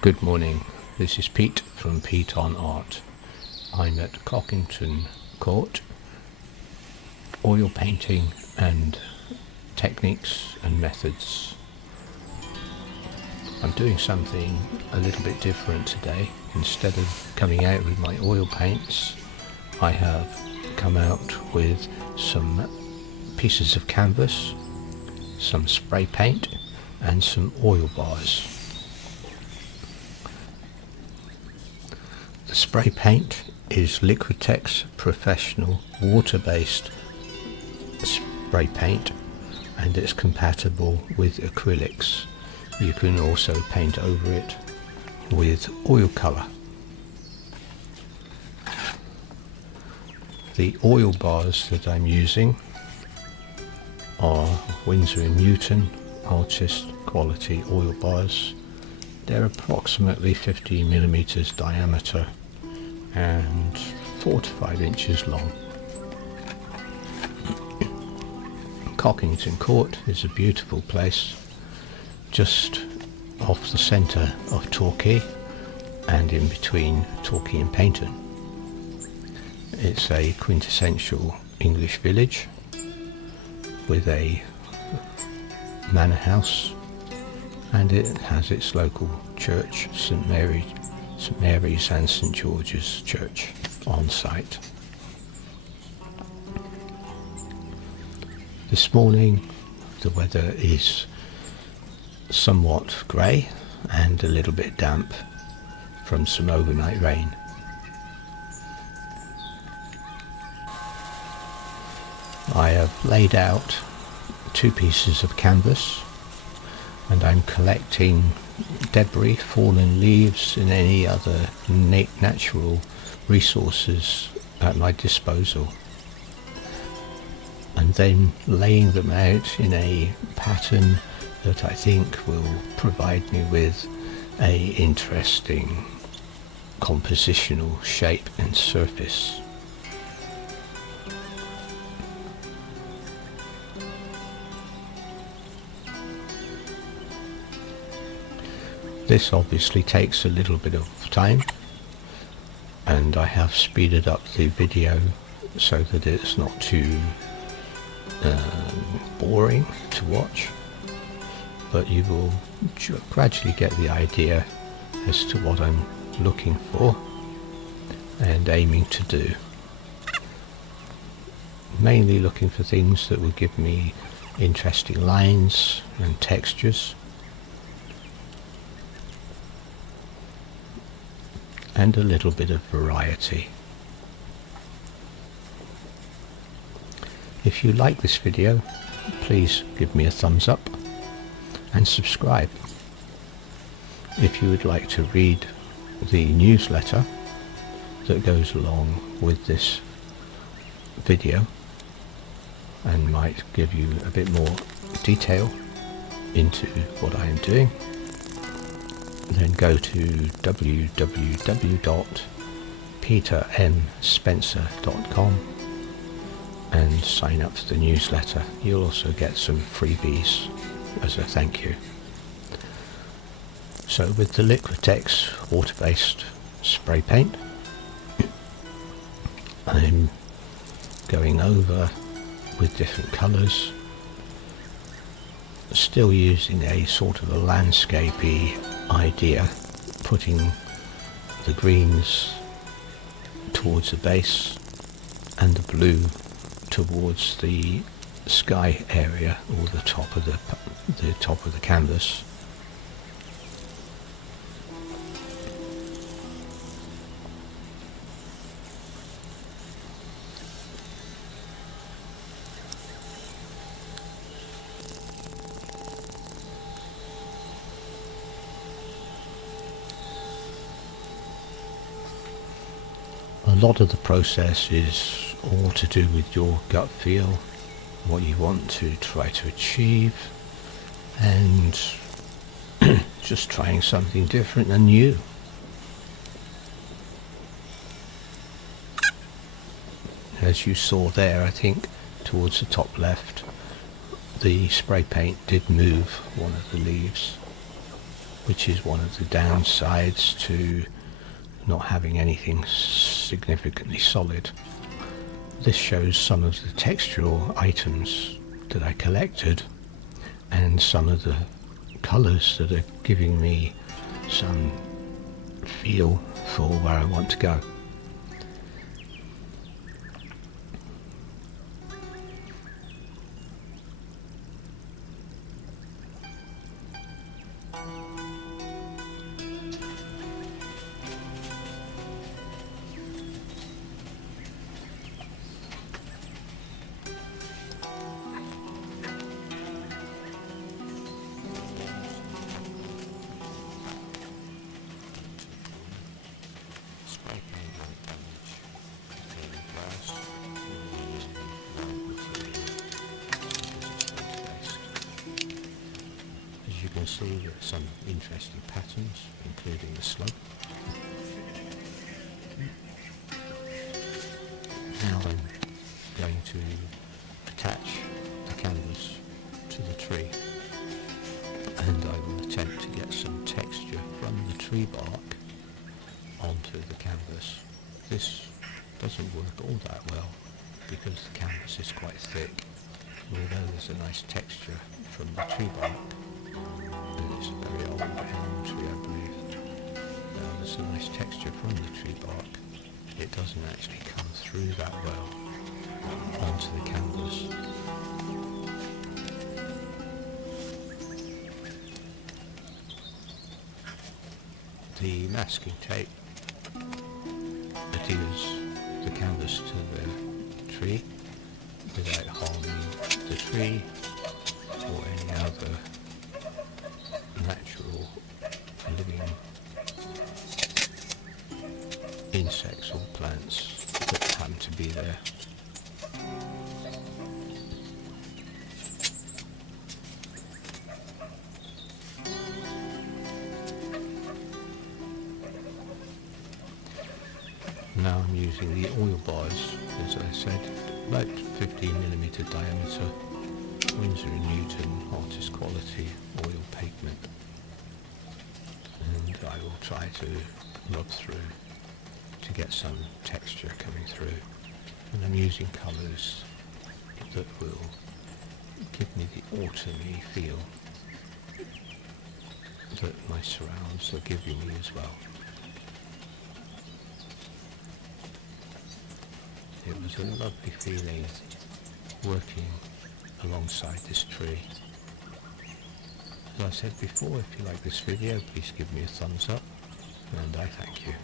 Good morning, this is Pete from Pete on Art. I'm at Cockington Court, oil painting and techniques and methods. I'm doing something a little bit different today. Instead of coming out with my oil paints, I have come out with some pieces of canvas, some spray paint and some oil bars. The spray paint is Liquitex Professional water-based spray paint, and it's compatible with acrylics. You can also paint over it with oil colour. The oil bars that I'm using are Winsor & Newton artist quality oil bars. They're approximately 50 millimeters diameter and 4 to 5 inches long. Cockington Court is a beautiful place just off the centre of Torquay and in between Torquay and Paignton. It's a quintessential English village with a manor house, and it has its local church, St Mary's and St George's Church on site. This morning the weather is somewhat grey and a little bit damp from some overnight rain. I have laid out 2 pieces of canvas and I'm collecting debris, fallen leaves and any other natural resources at my disposal, and then laying them out in a pattern that I think will provide me with a interesting compositional shape and surface. This obviously takes a little bit of time, and I have speeded up the video so that it's not too boring to watch, but you will gradually get the idea as to what I'm looking for and aiming to do. Mainly looking for things that will give me interesting lines and textures, and a little bit of variety. If you like this video, please give me a thumbs up and subscribe. If you would like to read the newsletter that goes along with this video and might give you a bit more detail into what I am doing, then go to www.petermspencer.com and sign up for the newsletter. You'll also get some freebies as a thank you. So with the Liquitex water-based spray paint, I'm going over with different colours, still using a sort of a landscapey idea, putting the greens towards the base and the blue towards the sky area or the top of the canvas. A lot of the process is all to do with your gut feel, what you want to try to achieve, and just trying something different and new. As you saw there, I think towards the top left, the spray paint did move one of the leaves. which is one of the downsides to not having anything significantly solid. This shows some of the textural items that I collected and some of the colours that are giving me some feel for where I want to go. As you can see, there are some interesting patterns, including the slope. Now I'm going to attach the canvas to the tree, and I will attempt to get some texture from the tree bark onto the canvas. This doesn't work all that well because the canvas is quite thick, although there's a nice texture from the tree bark. And it's a very old elm tree, I believe. There's a nice texture from the tree bark. It doesn't actually come through that well onto the canvas. The masking tape adheres the canvas to the tree without harming the tree or any other natural living insects or plants that happen to be there. Now I'm using the oil bars, as I said, about 15mm diameter, Winsor & Newton artist quality oil pigment, and I will try to rub through to get some texture coming through, and I'm using colours that will give me the autumny feel that my surrounds are giving me as well. It was a lovely feeling working alongside this tree. As I said before, if you like this video, please give me a thumbs up, and I thank you.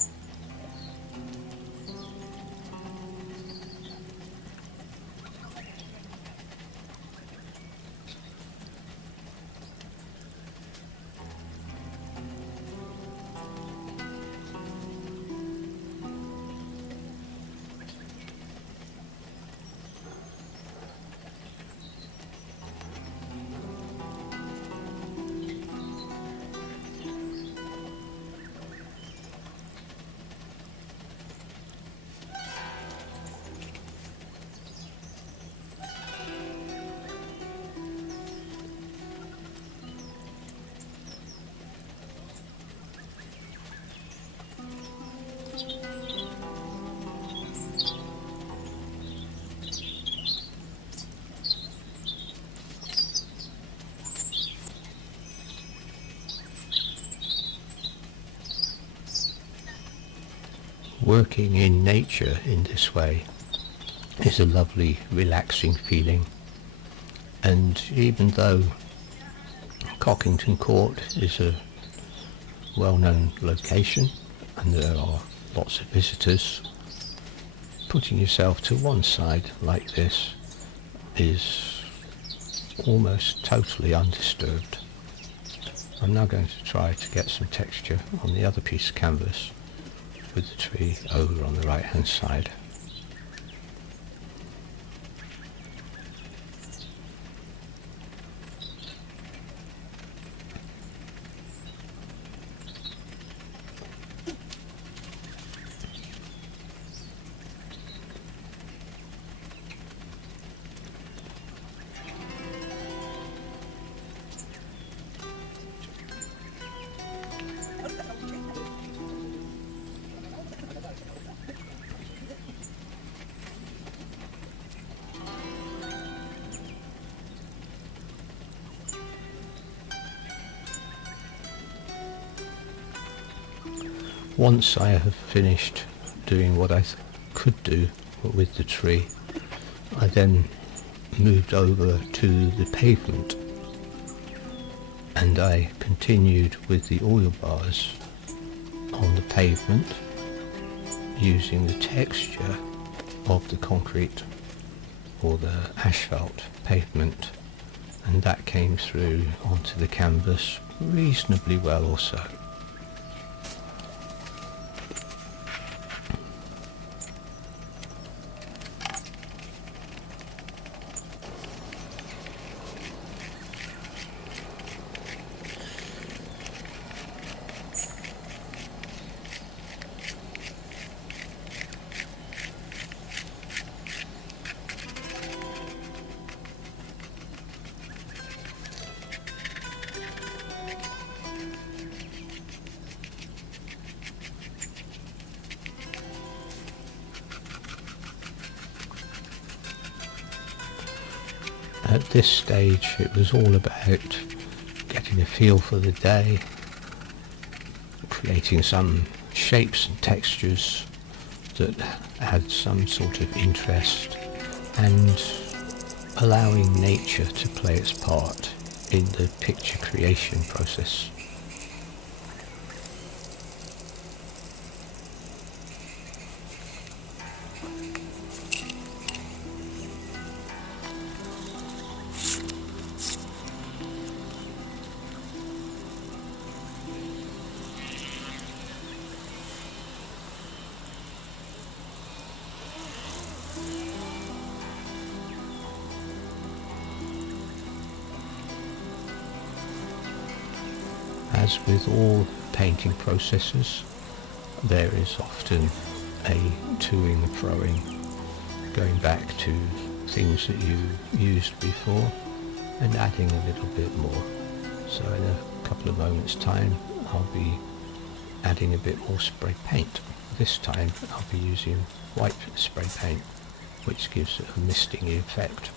Working in nature in this way is a lovely, relaxing feeling, and even though Cockington Court is a well-known location and there are lots of visitors, putting yourself to one side like this is almost totally undisturbed. I'm now going to try to get some texture on the other piece of canvas with the tree over on the right hand side. Once I have finished doing what I could do with the tree, I then moved over to the pavement, and I continued with the oil bars on the pavement using the texture of the concrete or the asphalt pavement, and that came through onto the canvas reasonably well also. At this stage it was all about getting a feel for the day, creating some shapes and textures that had some sort of interest, and allowing nature to play its part in the picture creation process. As with all painting processes, there is often a toing and froing, going back to things that you used before and adding a little bit more. So in a couple of moments time I'll be adding a bit more spray paint. This time I'll be using white spray paint, which gives it a misting effect.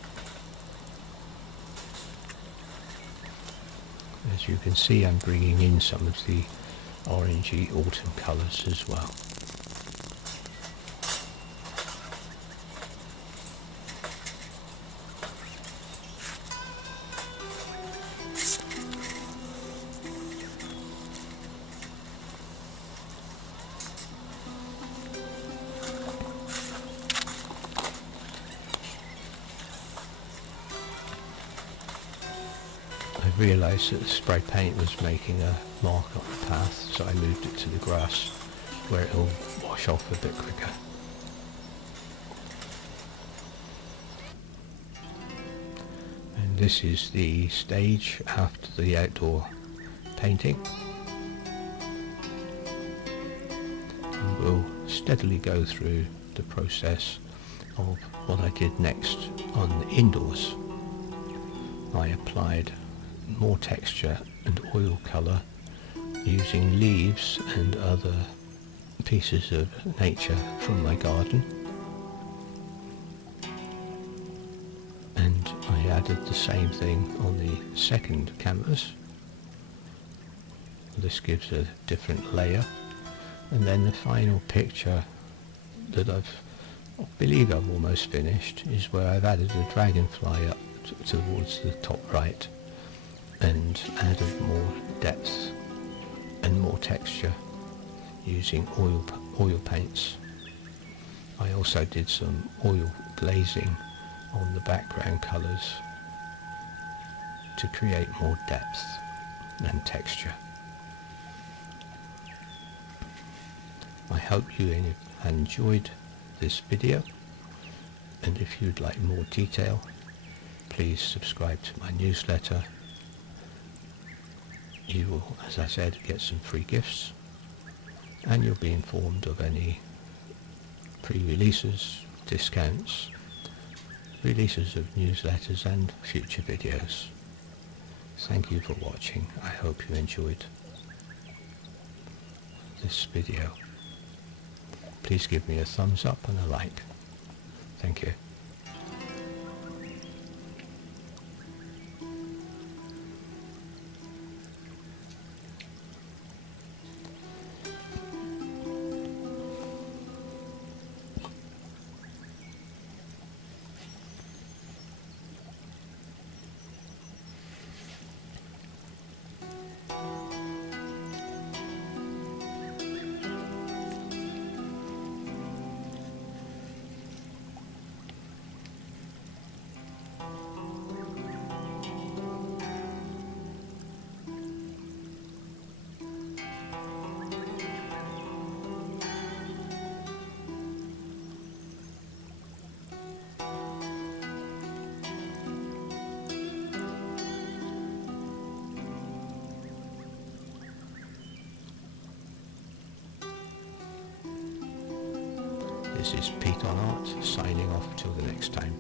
As you can see, I'm bringing in some of the orangey autumn colours as well. I realised that the spray paint was making a mark on the path, so I moved it to the grass where it will wash off a bit quicker. And this is the stage after the outdoor painting. And we'll steadily go through the process of what I did next on the indoors. I applied more texture and oil colour using leaves and other pieces of nature from my garden, and I added the same thing on the second canvas. This gives a different layer, and then the final picture that I believe I've almost finished is where I've added a dragonfly up towards the top right and added more depth and more texture using oil paints. I also did some oil glazing on the background colours to create more depth and texture. I hope you enjoyed this video, and if you'd like more detail, please subscribe to my newsletter. You will, as I said, get some free gifts, and you'll be informed of any pre-releases, discounts, releases of newsletters and future videos. Thank you for watching. I hope you enjoyed this video. Please give me a thumbs up and a like. Thank you. This is Pete on Art, signing off till the next time.